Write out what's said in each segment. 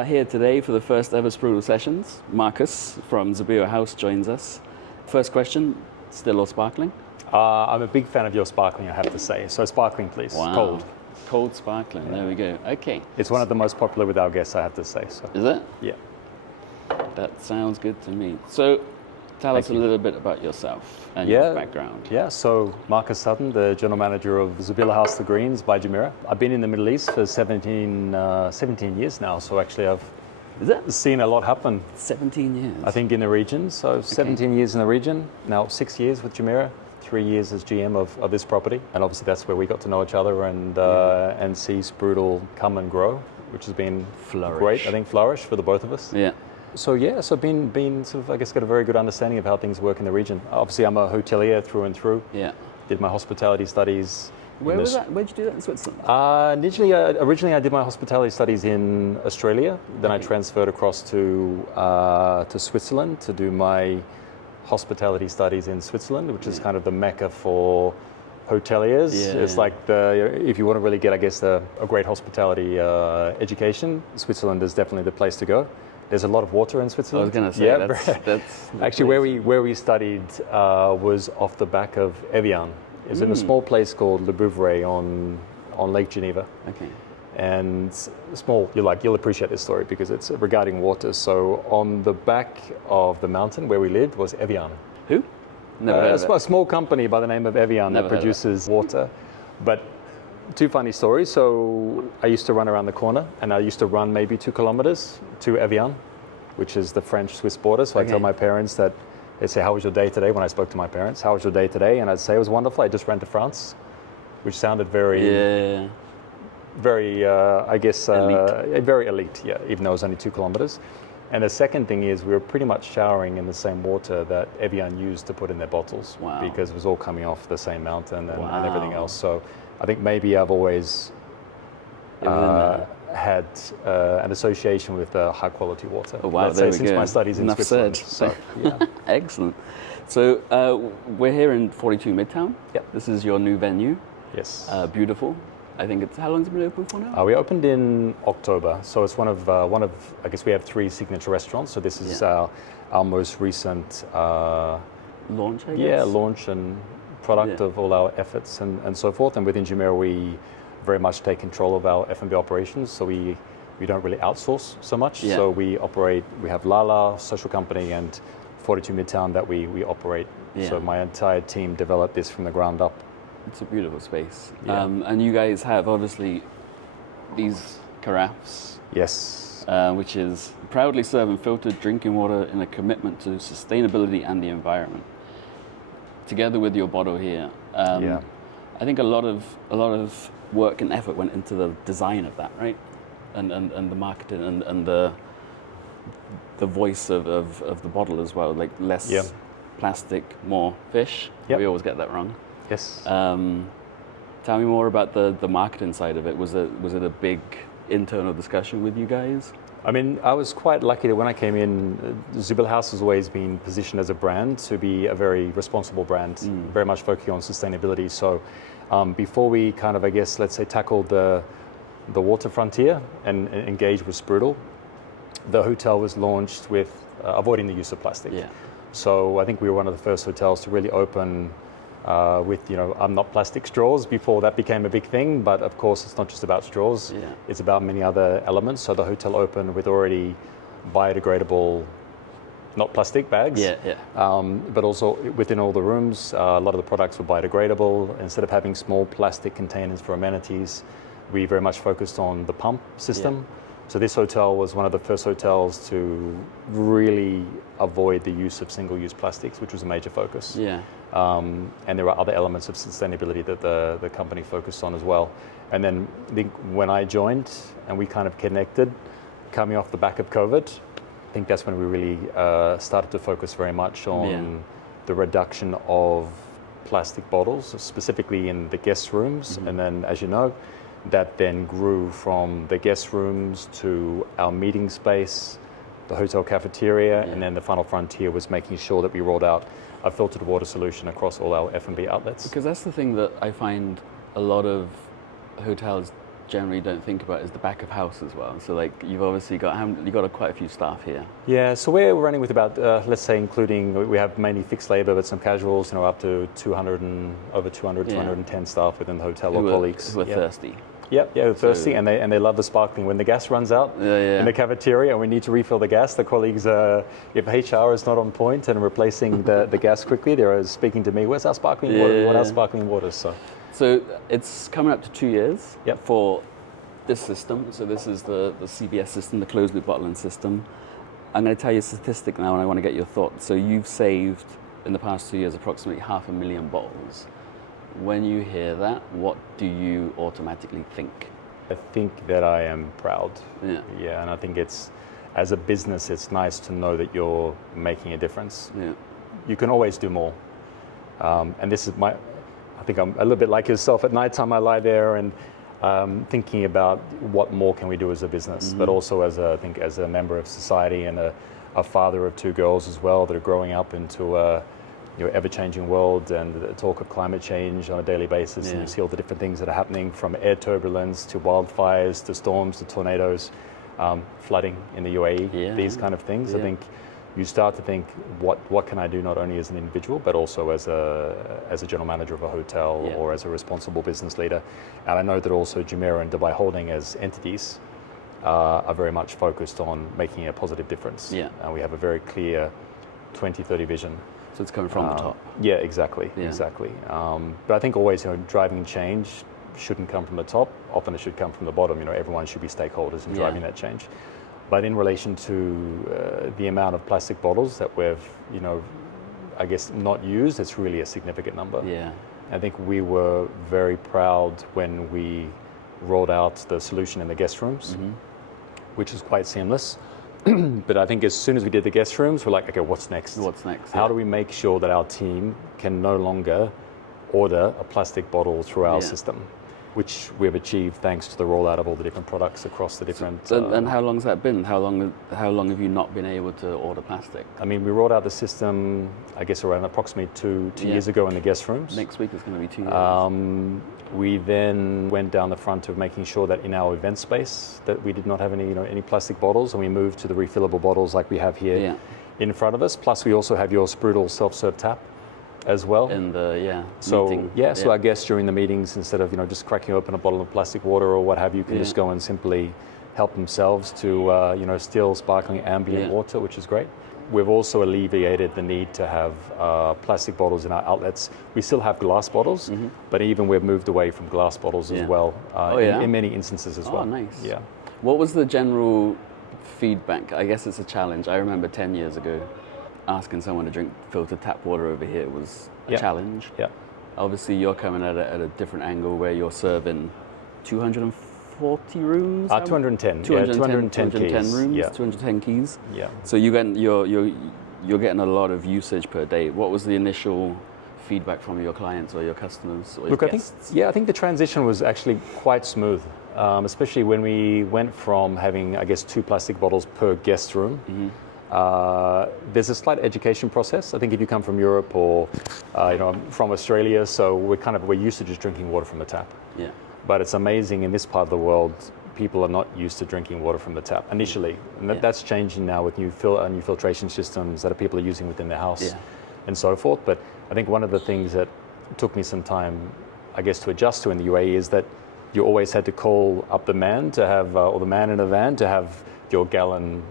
are here today for the first ever Sprudel Sessions. Marcus from Zill House joins us. First question, still or sparkling? I'm a big fan of your sparkling, I have to say. So sparkling, please. Wow. Cold. Cold sparkling, there we go. Okay. It's one of the most popular with our guests, I have to say. So. Is it? Yeah. That sounds good to me. So tell us a little bit about yourself and your background. Yeah, so Marcus Sutton, the general manager of Zill House the Greens by Jumeirah. I've been in the Middle East for 17 years now, so actually I've seen a lot happen. 17 years? I think in the region, so 17 years in the region, now 6 years with Jumeirah, 3 years as GM of this property, and obviously that's where we got to know each other and see Sprudel come and grow, which has been great, I think flourish for the both of us. Yeah. So been sort of, I guess, got a very good understanding of how things work in the region. Obviously, I'm a hotelier through and through. Yeah. Did my hospitality studies. Where was that? Where did you do that in Switzerland? Originally, I did my hospitality studies in Australia. Then I transferred across to Switzerland to do my hospitality studies in Switzerland, which is kind of the mecca for hoteliers. Yeah. It's like if you want to really get, I guess, a great hospitality education, Switzerland is definitely the place to go. There's a lot of water in Switzerland. I was going to say, that's actually where we studied was off the back of Avan. It's in a small place called Le Bouvray on Lake Geneva. Okay. And small, you'll appreciate this story because it's regarding water. So on the back of the mountain where we lived was Avan. Who? Never heard of it. A small company by the name of Avan that produces water. But two funny stories. So I used to run around the corner and I used to run maybe 2 kilometers to Avan, which is the French-Swiss border. So I tell my parents that, they'd say, how was your day today? When I spoke to my parents, how was your day today? And I'd say it was wonderful. I just ran to France, which sounded very, I guess, elite. Very elite, even though it was only 2 kilometers. And the second thing is we were pretty much showering in the same water that Avan used to put in their bottles because it was all coming off the same mountain and everything else. So I think maybe I've always had an association with high quality water. Oh, wow, since my studies in Switzerland. So, excellent. So we're here in 42 Midtown. Yep. This is your new venue. Yes. Beautiful. I think it's, how long has it been open for now? We opened in October. So it's one of, I guess we have 3 signature restaurants. So this is our most recent launch, I guess? Yeah, launch and product of all our efforts and so forth. And within Jumeirah, we very much take control of our F&B operations. So we don't really outsource so much. Yeah. So we have Lala, social company, and 42 Midtown that we operate. Yeah. So my entire team developed this from the ground up. It's a beautiful space. Yeah. And you guys have obviously these carafes. Yes. Which is proudly serving filtered drinking water in a commitment to sustainability and the environment. Together with your bottle here. I think a lot of work and effort went into the design of that, right? And the marketing and the voice of the bottle as well, like less plastic, more fish. We always get that wrong. Yes. Tell me more about the marketing side of it. Was it a big internal discussion with you guys? I mean, I was quite lucky that when I came in, Zill House has always been positioned as a brand to be a very responsible brand, very much focusing on sustainability. So before we kind of, I guess, let's say, tackled the water frontier and engaged with Sprudel, the hotel was launched with avoiding the use of plastic. Yeah. So I think we were one of the first hotels to really open with, I'm not plastic straws before that became a big thing, but of course it's not just about straws, it's about many other elements. So the hotel opened with already biodegradable, not plastic bags, but also within all the rooms, a lot of the products were biodegradable. Instead of having small plastic containers for amenities, we very much focused on the pump system. Yeah. So this hotel was one of the first hotels to really avoid the use of single-use plastics, which was a major focus. Yeah. And there are other elements of sustainability that the company focused on as well. And then I think when I joined and we kind of connected, coming off the back of COVID, I think that's when we really started to focus very much on the reduction of plastic bottles, specifically in the guest rooms. And then, as you know, that then grew from the guest rooms to our meeting space, the hotel cafeteria, and then the final frontier was making sure that we rolled out a filtered water solution across all our F&B outlets. Because that's the thing that I find a lot of hotels generally don't think about is the back of house as well. So like you've obviously got quite a few staff here. Yeah, so we're running with about, let's say, including, we have mainly fixed labor, but some casuals, up to 210 staff within the hotel or colleagues. Who are thirsty. Yep, yeah, they're thirsty, and they love the sparkling. When the gas runs out in the cafeteria and we need to refill the gas, the colleagues, if HR is not on point and replacing the gas quickly, they're speaking to me, where's our sparkling water? We want our sparkling water. So it's coming up to 2 years for this system. So this is the CBS system, the closed loop bottling system. I'm going to tell you a statistic now and I want to get your thoughts. So you've saved, in the past 2 years, approximately 500,000 bottles. When you hear that, what do you automatically think? I think that I am proud. Yeah. Yeah, and I think as a business, it's nice to know that you're making a difference. Yeah. You can always do more. And this is I think I'm a little bit like yourself. At night time, I lie there and thinking about what more can we do as a business, but also as a member of society and a father of 2 girls as well that are growing up into a ever-changing world and the talk of climate change on a daily basis, and you see all the different things that are happening, from air turbulence to wildfires to storms to tornadoes, flooding in the UAE, these kind of things. I think you start to think, what can I do not only as an individual but also as a general manager of a hotel or as a responsible business leader. And I know that also Jumeirah and Dubai Holding as entities are very much focused on making a positive difference. And we have a very clear 2030 vision. So it's coming from the top. Yeah, exactly. But I think always, driving change shouldn't come from the top. Often it should come from the bottom. Everyone should be stakeholders in driving that change. But in relation to the amount of plastic bottles that we've, I guess, not used, it's really a significant number. Yeah. I think we were very proud when we rolled out the solution in the guest rooms, which is quite seamless. But I think as soon as we did the guest rooms, we're like, okay, what's next? What's next? How do we make sure that our team can no longer order a plastic bottle through our system, which we have achieved thanks to the rollout of all the different products across the different... and how long has that been? How long have you not been able to order plastic? I mean, we rolled out the system, I guess, around approximately two years ago in the guest rooms. Next week is going to be 2 years. We then went down the front of making sure that in our event space that we did not have any plastic bottles, and we moved to the refillable bottles like we have here in front of us. Plus, we also have your Sprudel self-serve tap as well. In the meeting. So our guests during the meetings, instead of just cracking open a bottle of plastic water or what have you, can just go and simply help themselves to still sparkling ambient water, which is great. We've also alleviated the need to have plastic bottles in our outlets. We still have glass bottles, but even we've moved away from glass bottles as well, in many instances as well. Oh, nice. Yeah. What was the general feedback? I guess it's a challenge. I remember 10 years ago, asking someone to drink filtered tap water over here was a challenge. Yeah. Obviously, you're coming at a different angle where you're serving 240 rooms? 210. 210 keys. rooms, Yeah. 210 keys. Yeah. So you're getting a lot of usage per day. What was the initial feedback from your clients or your customers or your guests? I think the transition was actually quite smooth, especially when we went from having, I guess, 2 plastic bottles per guest room. There's a slight education process. I think if you come from Europe or I'm from Australia, so we're used to just drinking water from the tap. Yeah. But it's amazing in this part of the world, people are not used to drinking water from the tap initially, and that's changing now with new filtration systems that people are using within their house and so forth. But I think one of the things that took me some time, I guess, to adjust to in the UAE is that you always had to call up the man to have, or the man in a van to have your gallon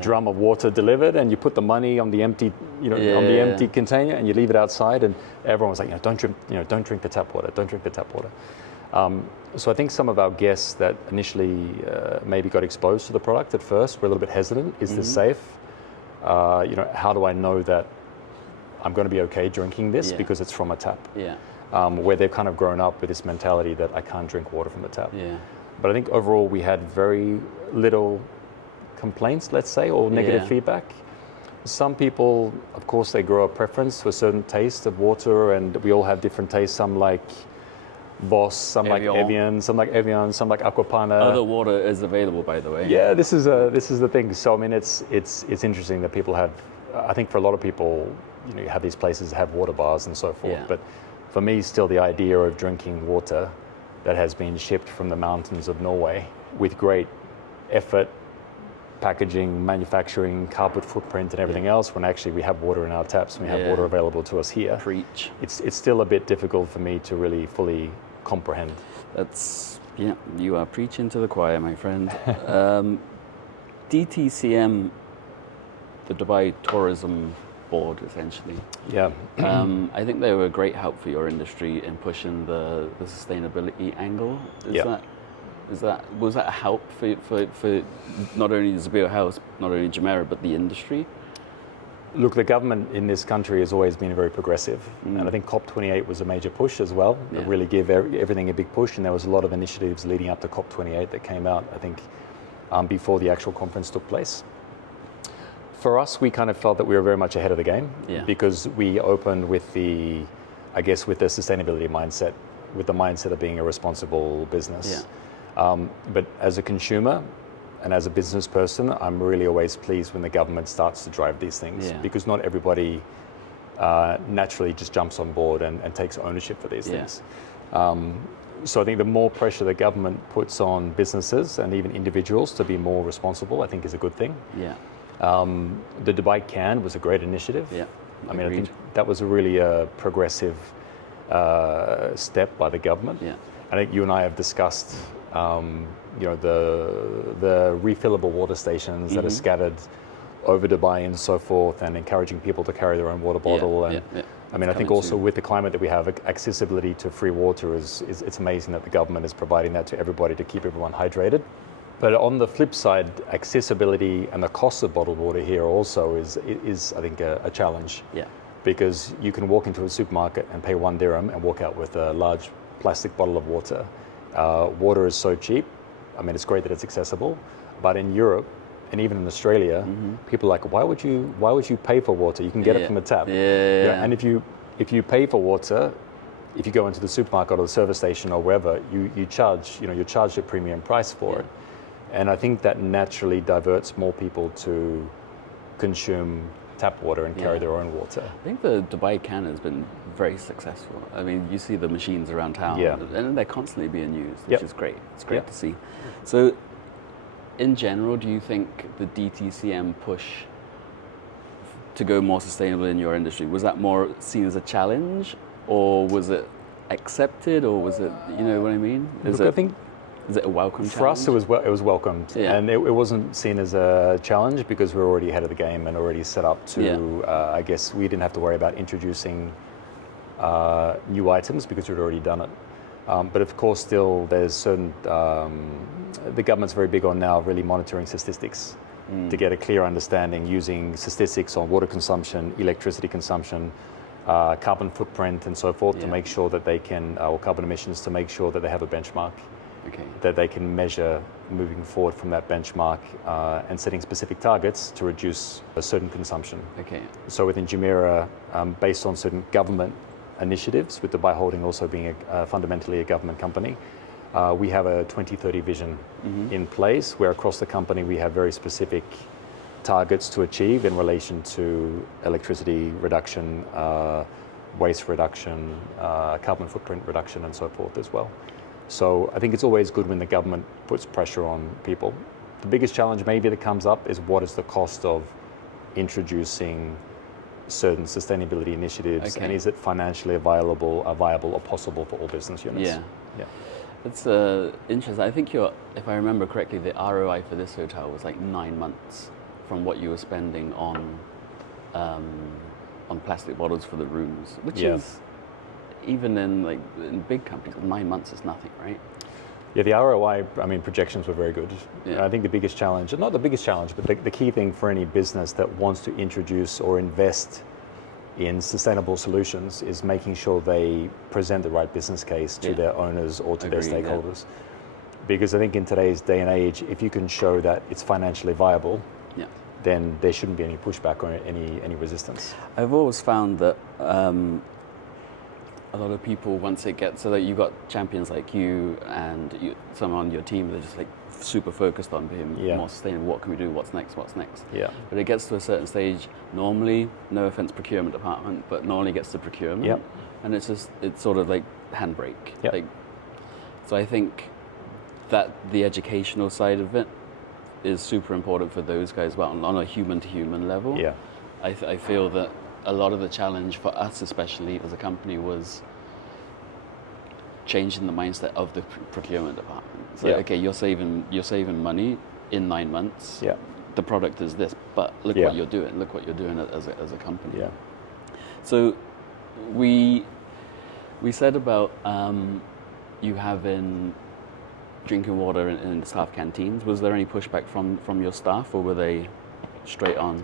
drum of water delivered, and you put the money on the empty, empty container, and you leave it outside, and everyone was like, don't drink the tap water, don't drink the tap water. So I think some of our guests that initially maybe got exposed to the product at first were a little bit hesitant. Is this safe? How do I know that I'm going to be okay drinking this because it's from a tap? Where they've kind of grown up with this mentality that I can't drink water from the tap. But I think overall we had very little complaints, let's say, or negative feedback. Some people, of course, they grow a preference for a certain taste of water, and we all have different tastes. Some like Voss, some like Evian, some like Aquapana. Other water is available, by the way. Yeah, this is the thing. So I mean, it's interesting that people have. I think for a lot of people, you have these places that have water bars and so forth. But for me, still the idea of drinking water that has been shipped from the mountains of Norway with great effort, packaging, manufacturing, carbon footprint and everything else, when actually we have water in our taps and we have water available to us here. Preach. It's still a bit difficult for me to really fully comprehend. Yeah, you are preaching to the choir, my friend. DTCM, the Dubai Tourism Board, essentially. Yeah. I think they were a great help for your industry in pushing the sustainability angle. Was that a help for not only the Zill House, not only Jumeirah, but the industry? Look, the government in this country has always been very progressive, and I think COP28 was a major push as well. It really gave everything a big push, and there was a lot of initiatives leading up to COP28 that came out, I think, before the actual conference took place. For us, we kind of felt that we were very much ahead of the game because we opened with the sustainability mindset, with the mindset of being a responsible business. But as a consumer and as a business person, I'm really always pleased when the government starts to drive these things because not everybody naturally just jumps on board and takes ownership for these things. So I think the more pressure the government puts on businesses and even individuals to be more responsible, I think is a good thing. The Dubai Can was a great initiative. I mean, I think that was a really progressive step by the government. I think you and I have discussed the refillable water stations that are scattered over Dubai and so forth, and encouraging people to carry their own water bottle. I mean, I think also with the climate that we have, accessibility to free water it's amazing that the government is providing that to everybody to keep everyone hydrated. But on the flip side, accessibility and the cost of bottled water here also is I think a challenge. Because you can walk into a supermarket and pay 1 dirham and walk out with a large plastic bottle of water. Water is so cheap. I mean, it's great that it's accessible, but in Europe and even in Australia, people are like, why would you pay for water? You can get it from the tap. And if you pay for water, if you go into the supermarket or the service station or wherever, you're charged a premium price for it. And I think that naturally diverts more people to consume tap water and carry their own water. I think the Dubai Can has been very successful. I mean, you see the machines around town, and they're constantly being used, which is great. It's great to see. So, in general, do you think the DTCM push to go more sustainable in your industry, was that more seen as a challenge, or was it accepted, or was it, you know what I mean? Is it a welcome challenge? For us, it was welcomed, and it wasn't seen as a challenge because we were already ahead of the game and already set up to. I guess we didn't have to worry about introducing new items because we'd already done it. But of course, still, there's certain. The government's very big on now really monitoring statistics to get a clear understanding, using statistics on water consumption, electricity consumption, carbon footprint, and so forth, to make sure that they can, or carbon emissions, to make sure that they have a benchmark. That they can measure moving forward from that benchmark and setting specific targets to reduce a certain consumption. So within Jumeirah, based on certain government initiatives, with Dubai Holding also being fundamentally a government company, we have a 2030 vision in place where across the company we have very specific targets to achieve in relation to electricity reduction, waste reduction, carbon footprint reduction, and so forth as well. So I think it's always good when the government puts pressure on people. The biggest challenge maybe that comes up is what is the cost of introducing certain sustainability initiatives, and is it financially viable or possible for all business units? That's interesting. I think if I remember correctly, the ROI for this hotel was like 9 months from what you were spending on plastic bottles for the rooms, which is, even in big companies, 9 months is nothing, right? Yeah, the ROI, I mean, projections were very good. I think the biggest challenge, not the biggest challenge, but the key thing for any business that wants to introduce or invest in sustainable solutions is making sure they present the right business case to their owners or to their stakeholders. Because I think in today's day and age, if you can show that it's financially viable, then there shouldn't be any pushback or any resistance. I've always found that a lot of people, once it gets, so that you've got champions like you and someone on your team, they're just like super focused on being more sustainable. What can we do? What's next? But it gets to a certain stage, normally, no offense procurement department, but normally gets to procurement. And it's sort of like handbrake. So I think that the educational side of it is super important for those guys, but on a human-to-human level. Yeah. I feel that a lot of the challenge for us, especially as a company, was changing the mindset of the procurement department. So, okay, you're saving money in 9 months. Yeah. The product is this, but look what you're doing. Look what you're doing as a company. Yeah. So we said about you having drinking water in the staff canteens. Was there any pushback from your staff, or were they straight on?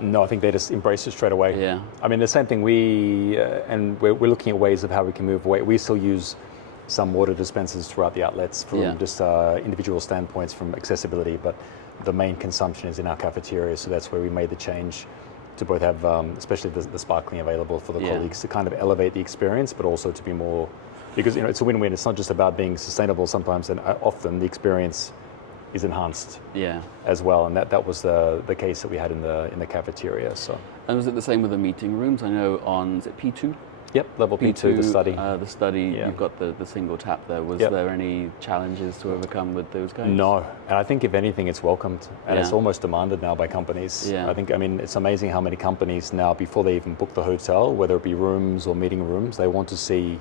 No, I think they just embraced it straight away. Yeah. I mean, the same thing and we're looking at ways of how we can move away. We still use some water dispensers throughout the outlets from just individual standpoints from accessibility, but the main consumption is in our cafeteria, so that's where we made the change to both have, especially the sparkling available for the colleagues to kind of elevate the experience, but also to be more, because it's a win-win. It's not just about being sustainable sometimes, and often the experience is enhanced as well, and that was the case that we had in the cafeteria. So. And was it the same with the meeting rooms? I know is it P2? Yep, level P2, the study. The study, you've got the single tap there. Was there any challenges to overcome with those guys? No, and I think if anything, it's welcomed, and it's almost demanded now by companies. Yeah. I mean, it's amazing how many companies now, before they even book the hotel, whether it be rooms or meeting rooms, they want to see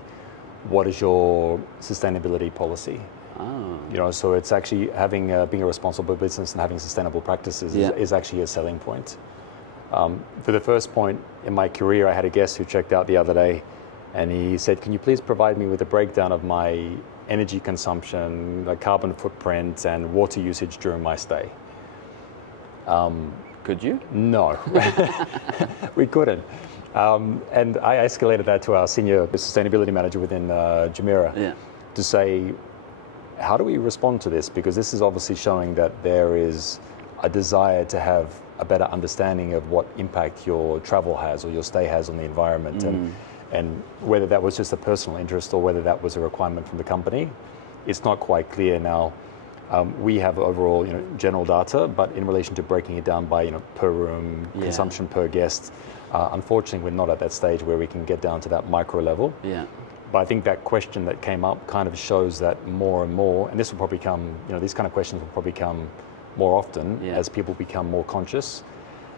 what is your sustainability policy. Oh. So it's actually having being a responsible business and having sustainable practices is actually a selling point. For the first point in my career, I had a guest who checked out the other day, and he said, "Can you please provide me with a breakdown of my energy consumption, like carbon footprint, and water usage during my stay?" Could you? No, we couldn't. And I escalated that to our senior sustainability manager within Jumeirah to say, how do we respond to this? Because this is obviously showing that there is a desire to have a better understanding of what impact your travel has or your stay has on the environment, and whether that was just a personal interest or whether that was a requirement from the company, it's not quite clear now. We have overall, general data, but in relation to breaking it down by, per room, consumption per guest, unfortunately, we're not at that stage where we can get down to that micro level. Yeah. But I think that question that came up kind of shows that more and more, and this will probably come, these kind of questions will probably come more often as people become more conscious,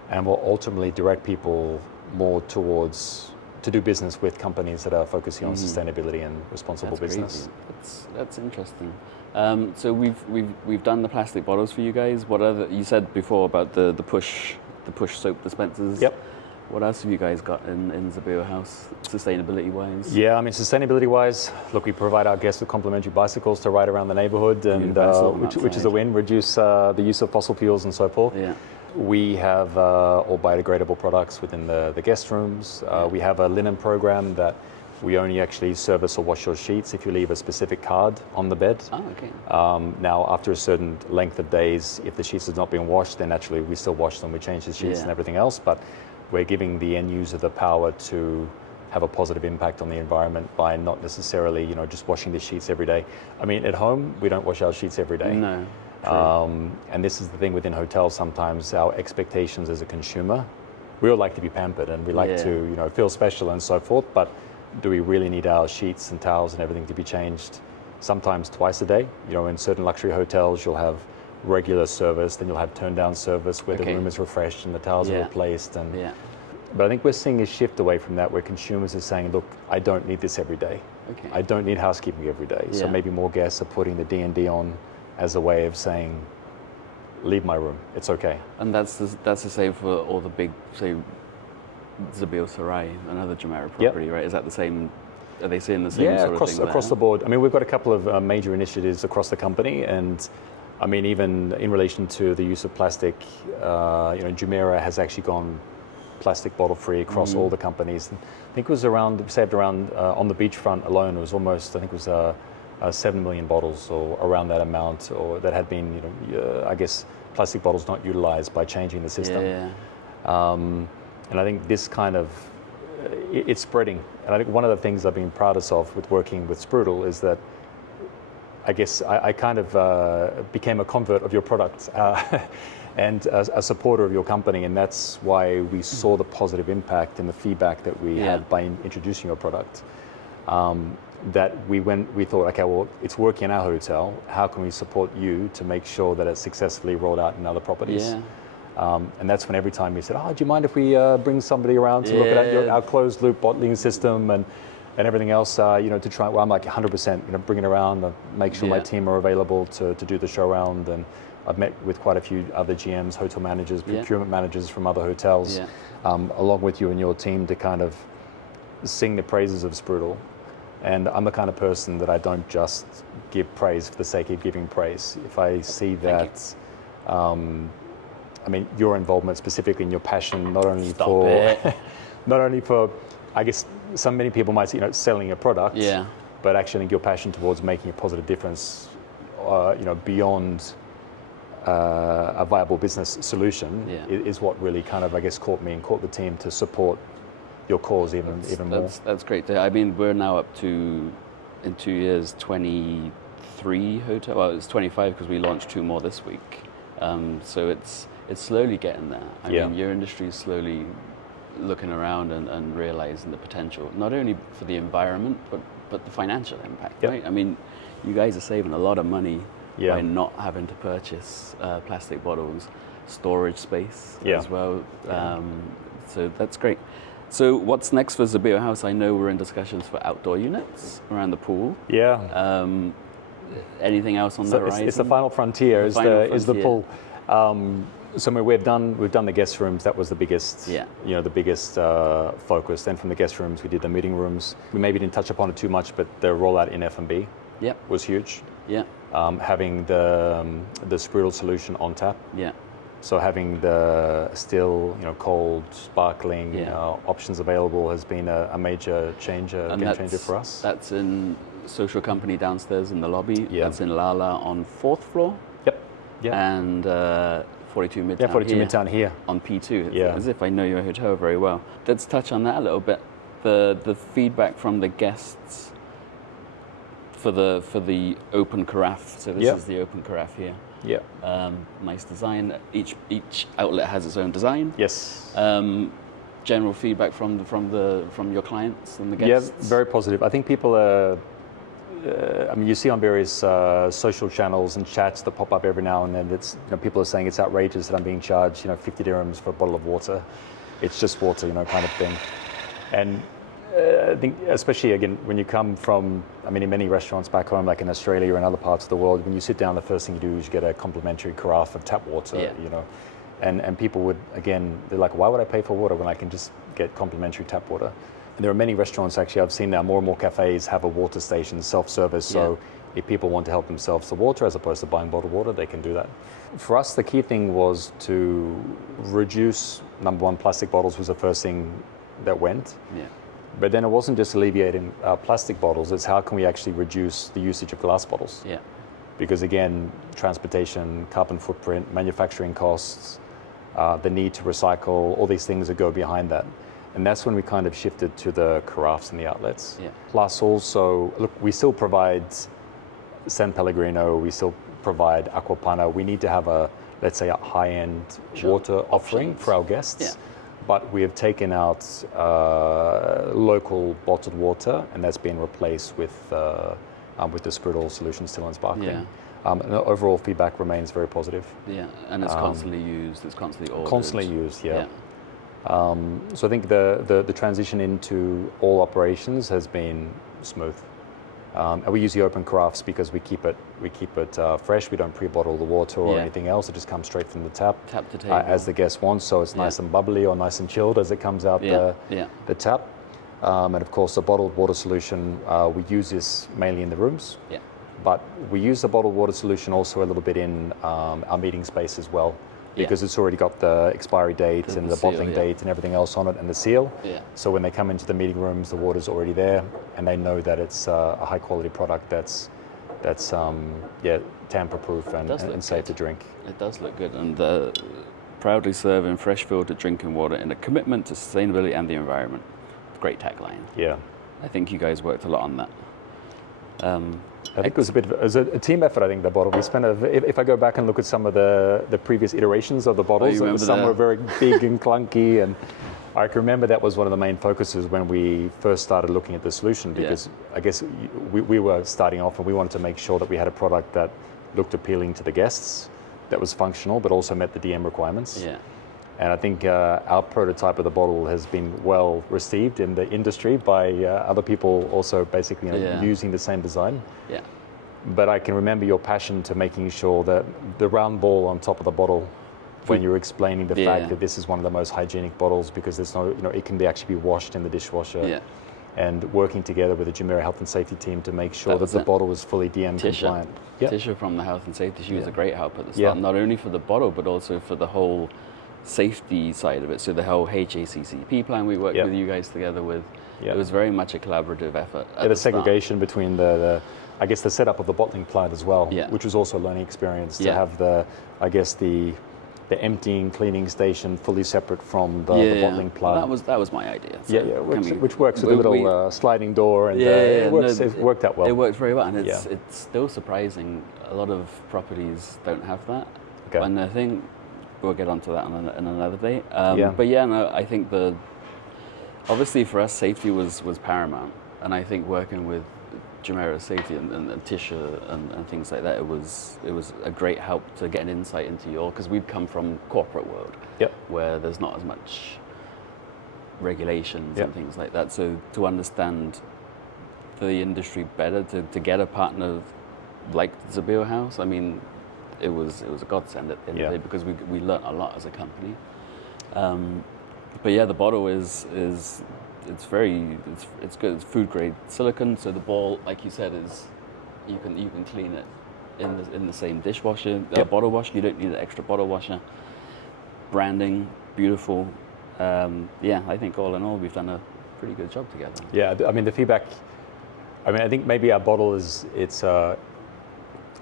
and will ultimately direct people more towards to do business with companies that are focusing on sustainability and responsible business. Crazy. That's interesting. So we've done the plastic bottles for you guys. What other, you said before about the push soap dispensers. Yep. What else have you guys got in Zill House, sustainability-wise? Yeah, I mean, sustainability-wise, look, we provide our guests with complimentary bicycles to ride around the neighborhood, and which is a win, reduce the use of fossil fuels and so forth. Yeah. We have all biodegradable products within the guest rooms. We have a linen program that we only actually service or wash your sheets if you leave a specific card on the bed. Oh, okay. Now, after a certain length of days, if the sheets have not been washed, then naturally we still wash them, we change the sheets and everything else, but we're giving the end user the power to have a positive impact on the environment by not necessarily, just washing the sheets every day. I mean, at home, we don't wash our sheets every day. No. And this is the thing within hotels, sometimes our expectations as a consumer, we all like to be pampered and we like to, feel special and so forth, but do we really need our sheets and towels and everything to be changed sometimes twice a day? In certain luxury hotels, you'll have regular service, then you'll have turn down service where the room is refreshed and the towels are replaced. But I think we're seeing a shift away from that, where consumers are saying, look, I don't need this every day. Okay. I don't need housekeeping every day. So maybe more guests are putting the D&D on as a way of saying, leave my room, it's okay. And that's the same for all the big, say, Zabeel Sarai, another Jumeirah property, right? Is that the same? Are they seeing the same sort of thing? Across the board. I mean, we've got a couple of major initiatives across the company, and I mean, even in relation to the use of plastic, Jumeirah has actually gone plastic bottle free across all the companies. And I think it was saved around on the beachfront alone, it was almost, I think it was 7 million bottles or around that amount, or that had been, I guess, plastic bottles not utilized by changing the system. And I think this kind of, it's spreading. And I think one of the things I've been proudest of with working with Sprudel is that I guess I kind of became a convert of your product and a supporter of your company, and that's why we saw the positive impact and the feedback that we had by introducing your product. that we thought, okay, well, it's working in our hotel. How can we support you to make sure that it's successfully rolled out in other properties? And that's when every time we said, oh, do you mind if we bring somebody around to look at our closed loop bottling system and everything else, to try, well, I'm like 100%, bring it around, make sure my team are available to do the show round. And I've met with quite a few other GMs, hotel managers, procurement managers from other hotels, along with you and your team to kind of sing the praises of Sprudel. And I'm the kind of person that I don't just give praise for the sake of giving praise. If I see that, your involvement specifically in your passion, not only for, I guess, many people might say, selling a product, but actually I think your passion towards making a positive difference, beyond a viable business solution is what really kind of, I guess, caught me and caught the team to support your cause even more. That's great. I mean, we're now up to, in 2 years, 23 hotels. Well, it's 25 because we launched 2 more this week. So it's slowly getting there. I mean, your industry is slowly looking around and realizing the potential, not only for the environment, but the financial impact, right? I mean, you guys are saving a lot of money by not having to purchase plastic bottles, storage space as well. So that's great. So what's next for Zill House? I know we're in discussions for outdoor units around the pool. Anything else on the horizon? It's the final frontier. Is the pool. So we've done the guest rooms. That was the biggest, the biggest focus. Then from the guest rooms, we did the meeting rooms. We maybe didn't touch upon it too much, but the rollout in F&B was huge. Having the Sprudel solution on tap. So having the still, cold, sparkling options available has been a major change, game changer for us. That's in Social Company downstairs in the lobby. That's in Lala on 4th floor. And 42 Midtown. 42 Midtown here on P2. As if I know your hotel very well. Let's touch on that a little bit. The feedback from the guests for the open carafe. So this is the open carafe here. Nice design. Each outlet has its own design. General feedback from your clients and the guests. Very positive. I think people are. You see on various social channels and chats that pop up every now and then. It's people are saying it's outrageous that I'm being charged 50 dirhams for a bottle of water. It's just water, kind of thing. And I think, especially again, when you come from, in many restaurants back home, like in Australia or in other parts of the world, when you sit down, the first thing you do is you get a complimentary carafe of tap water, and people would, again, they're like, why would I pay for water when I can just get complimentary tap water? And there are many restaurants, actually, I've seen now more and more cafes have a water station, self-service, so if people want to help themselves to water as opposed to buying bottled water, they can do that. For us, the key thing was to reduce, number one, plastic bottles was the first thing that went. But then it wasn't just alleviating plastic bottles, it's how can we actually reduce the usage of glass bottles? Because again, transportation, carbon footprint, manufacturing costs, the need to recycle, all these things that go behind that. And that's when we kind of shifted to the carafes and the outlets. Plus also, look, we still provide San Pellegrino, we still provide Aquapana. We need to have let's say a high-end water offering for our guests. But we have taken out local bottled water, and that's been replaced with the Sprudel solution still in sparkling. And the overall feedback remains very positive. And it's constantly used, it's constantly ordered. Constantly used, so I think the transition into all operations has been smooth. And we use the open carafes because we keep it fresh. We don't pre-bottle the water or anything else. It just comes straight from the tap to table. As the guest wants. So it's nice and bubbly or nice and chilled as it comes out the tap. And of course, the bottled water solution, we use this mainly in the rooms. But we use the bottled water solution also a little bit in our meeting space as well. Because it's already got the expiry date and the bottling date and everything else on it and the seal. So when they come into the meeting rooms, the water's already there and they know that it's a high quality product that's tamper-proof and safe to drink. It does look good, and proudly serving fresh filtered drinking water in a commitment to sustainability and the environment. Great tagline. I think you guys worked a lot on that. I think it was a team effort. I think the bottle. We spent if I go back and look at some of the previous iterations of the bottles, some were very big and clunky, and I can remember that was one of the main focuses when we first started looking at the solution, because I guess we were starting off and we wanted to make sure that we had a product that looked appealing to the guests, that was functional, but also met the DM requirements. Yeah. And I think our prototype of the bottle has been well received in the industry by other people also basically using the same design. Yeah. But I can remember your passion to making sure that the round ball on top of the bottle, when you're explaining the fact that this is one of the most hygienic bottles because there's no, it can actually be washed in the dishwasher. Yeah. And working together with the Jumeirah health and safety team to make sure that the bottle is fully DM compliant. Tisha from the health and safety, she was a great help at the start, not only for the bottle, but also for the whole safety side of it. So the whole HACCP plan we worked with you guys together with, it was very much a collaborative effort. The segregation between I guess the setup of the bottling plant as well, which was also a learning experience to have the emptying, cleaning station fully separate from the bottling plant. Well, that was my idea. So which works with the little sliding door, and it worked out well. It worked very well, and it's still surprising. A lot of properties don't have that, and I think we'll get onto that on another day. But I think obviously for us, safety was paramount, and I think working with Jumeirah safety and Tisha and things like that, it was a great help to get an insight into because we've come from corporate world where there's not as much regulations and things like that. So to understand the industry better, to get a partner like Zill House, I mean, it was a godsend at the end of the day, because we learnt a lot as a company. But the bottle is it's good. It's food grade silicone. So the ball, like you said, is you can clean it in the same dishwasher, bottle washer. You don't need an extra bottle washer. Branding, beautiful. I think all in all, we've done a pretty good job together. Yeah, I mean the feedback. I mean, I think maybe our bottle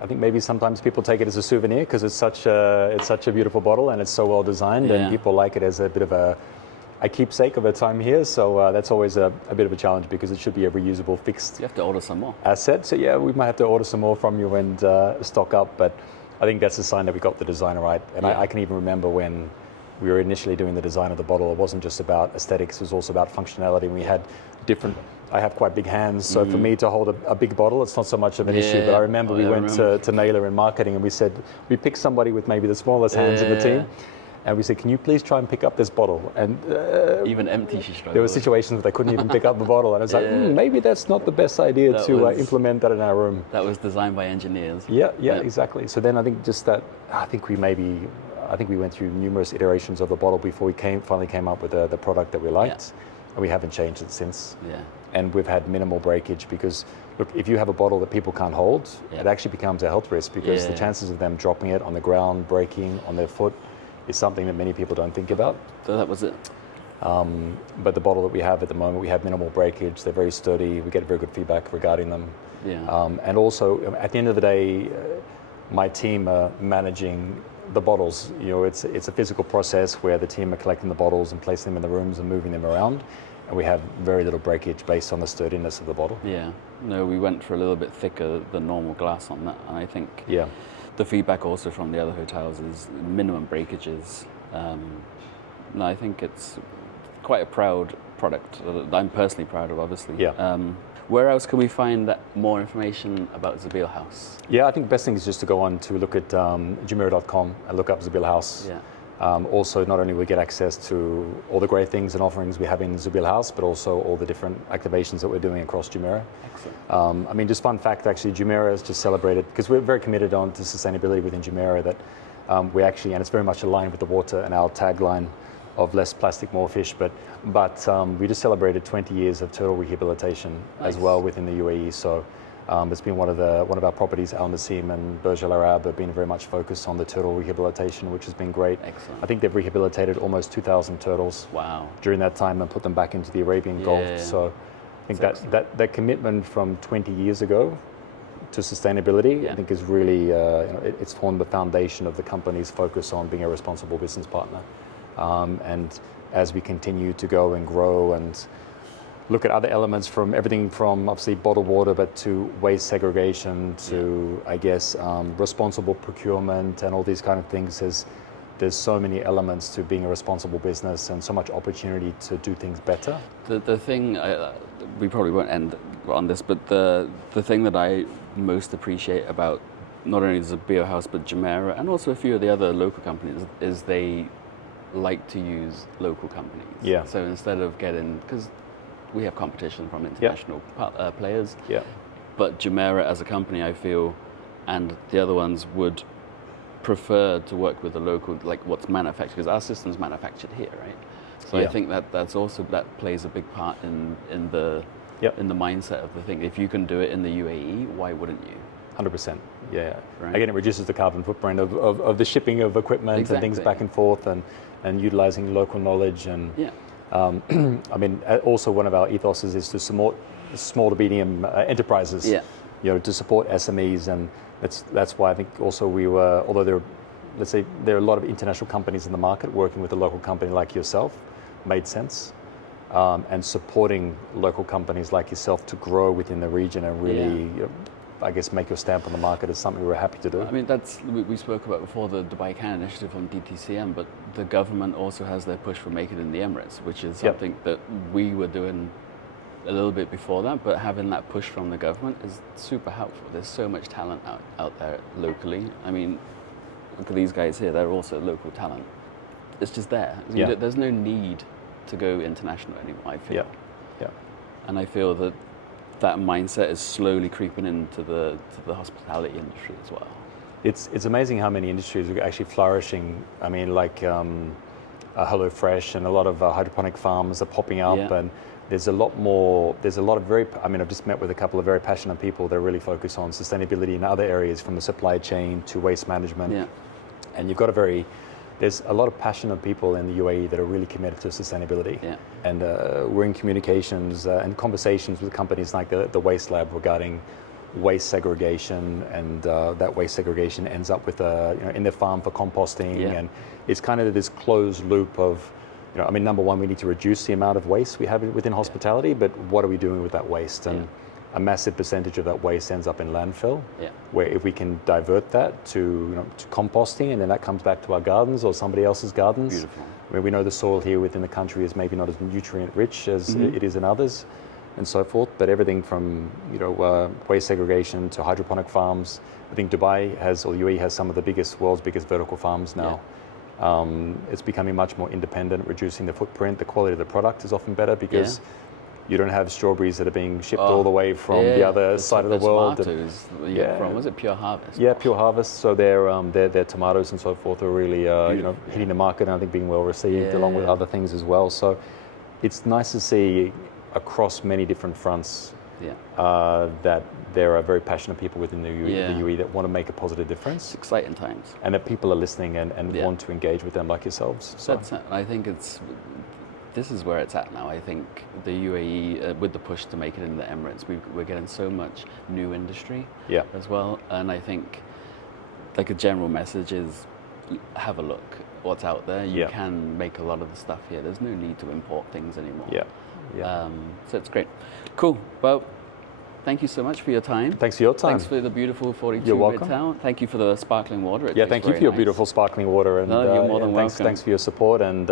I think maybe sometimes people take it as a souvenir because it's such a beautiful bottle and it's so well designed, and people like it as a bit of a keepsake of a time here. So that's always a bit of a challenge because it should be a reusable fixed. You have to order some more. Asset. So we might have to order some more from you and stock up. But I think that's a sign that we got the design right. And I can even remember when we were initially doing the design of the bottle, it wasn't just about aesthetics, it was also about functionality. We had I have quite big hands, so for me to hold a big bottle, it's not so much of an issue. But I remember we went to Naylor in marketing and we said, we picked somebody with maybe the smallest hands in the team. And we said, can you please try and pick up this bottle? And even empty, she struggled. There were situations where they couldn't even pick up the bottle. And I was like, maybe that's not the best idea to implement that in our room. That was designed by engineers. Yeah, exactly. So then I think I think we went through numerous iterations of the bottle before we finally came up with the product that we liked. And we haven't changed it since. Yeah. And we've had minimal breakage because, look, if you have a bottle that people can't hold, it actually becomes a health risk because the chances of them dropping it on the ground, breaking on their foot, is something that many people don't think about. So that was it. But the bottle that we have at the moment, we have minimal breakage. They're very sturdy. We get very good feedback regarding them. Yeah. And also, at the end of the day, my team are managing the bottles. It's a physical process where the team are collecting the bottles and placing them in the rooms and moving them around. And we have very little breakage based on the sturdiness of the bottle. Yeah. No, we went for a little bit thicker than normal glass on that. And I think the feedback also from the other hotels is minimum breakages. I think it's quite a proud product that I'm personally proud of, obviously. Yeah. Where else can we find more information about Zill House? Yeah, I think the best thing is just to go on to look at Jumeirah.com and look up Zill House. Yeah. Also, not only will we get access to all the great things and offerings we have in Zill House, but also all the different activations that we're doing across Jumeirah. Excellent. I mean, just fun fact, actually, Jumeirah has just celebrated, because we're very committed to sustainability within Jumeirah, that we actually, and it's very much aligned with the water and our tagline of less plastic, more fish, but we just celebrated 20 years of turtle rehabilitation as well within the UAE. So it's been one of our properties, Al Nasim and Burj Al Arab, have been very much focused on the turtle rehabilitation, which has been great. Excellent. I think they've rehabilitated almost 2,000 turtles during that time and put them back into the Arabian Gulf. So I think that commitment from 20 years ago to sustainability, I think is really, it's formed the foundation of the company's focus on being a responsible business partner. And as we continue to go and grow and look at other elements, from everything from obviously bottled water, but to waste segregation, to I guess responsible procurement and all these kind of things, has there's so many elements to being a responsible business and so much opportunity to do things better. The thing, we probably won't end on this, but the thing that I most appreciate about not only Zabil House but Jumeirah and also a few of the other local companies is they like to use local companies. Yeah. So instead of because we have competition from international players, but Jumeirah as a company, I feel, and the other ones would prefer to work with the local, like what's manufactured, because our system's manufactured here, right? So I think that plays a big part in the mindset of the thing. If you can do it in the UAE, why wouldn't you? 100%. Yeah. Right. Again, it reduces the carbon footprint of the shipping of equipment and things back and forth, and utilizing local knowledge. And I mean, also one of our ethoses is to support small to medium enterprises. Yeah. You know, to support SMEs, and that's why I think also we were, although there are a lot of international companies in the market, working with a local company like yourself made sense. And supporting local companies like yourself to grow within the region and really, I guess, make your stamp on the market is something we're happy to do. I mean, we spoke about before the Dubai Can initiative on DTCM, but the government also has their push for Make It in the Emirates, which is something that we were doing a little bit before that, but having that push from the government is super helpful. There's so much talent out there locally. I mean, look at these guys here, they're also local talent. It's just there. There's no need to go international anymore, I feel. Yeah. And I feel that mindset is slowly creeping into the hospitality industry as well. It's amazing how many industries are actually flourishing. I mean, like HelloFresh and a lot of hydroponic farms are popping up, and there's a lot of I've just met with a couple of very passionate people that really focus on sustainability in other areas, from the supply chain to waste management. Yeah. And there's a lot of passionate people in the UAE that are really committed to sustainability. Yeah. And we're in communications and conversations with companies like the Waste Lab regarding waste segregation, and that waste segregation ends up with in their farm for composting, and it's kind of this closed loop of, I mean, number one, we need to reduce the amount of waste we have within hospitality, but what are we doing with that waste? And a massive percentage of that waste ends up in landfill, where if we can divert that to composting, and then that comes back to our gardens or somebody else's gardens. Beautiful. I mean, we know the soil here within the country is maybe not as nutrient rich as it is in others, and so forth, but everything from waste segregation to hydroponic farms. I think Dubai or UAE has some of the world's biggest vertical farms now. It's becoming much more independent, reducing the footprint. The quality of the product is often better because you don't have strawberries that are being shipped all the way from the other side of the world. Tomatoes from, was it Pure Harvest? Yeah, Pure Harvest. So their tomatoes and so forth are really hitting the market, and I think being well received along with other things as well. So it's nice to see across many different fronts that there are very passionate people within the UAE that want to make a positive difference. It's exciting times. And that people are listening and want to engage with them like yourselves. So I think this is where it's at now. I think the UAE, with the push to make it in the Emirates, we're getting so much new industry as well. And I think like a general message is have a look what's out there. You can make a lot of the stuff here. There's no need to import things anymore. So it's great. Cool. Well, thank you so much for your time. Thanks for your time. Thanks for the beautiful 42 Midtown. Thank you for the sparkling water. Thank you for your beautiful sparkling water. And you're more than welcome. Thanks for your support. And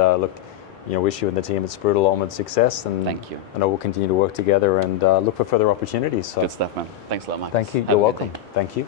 wish you and the team at Sprudel onward success. And thank you. I know we'll continue to work together and look for further opportunities. So. Good stuff, man. Thanks a lot, Marcus. Thank you. You're welcome. Thank you.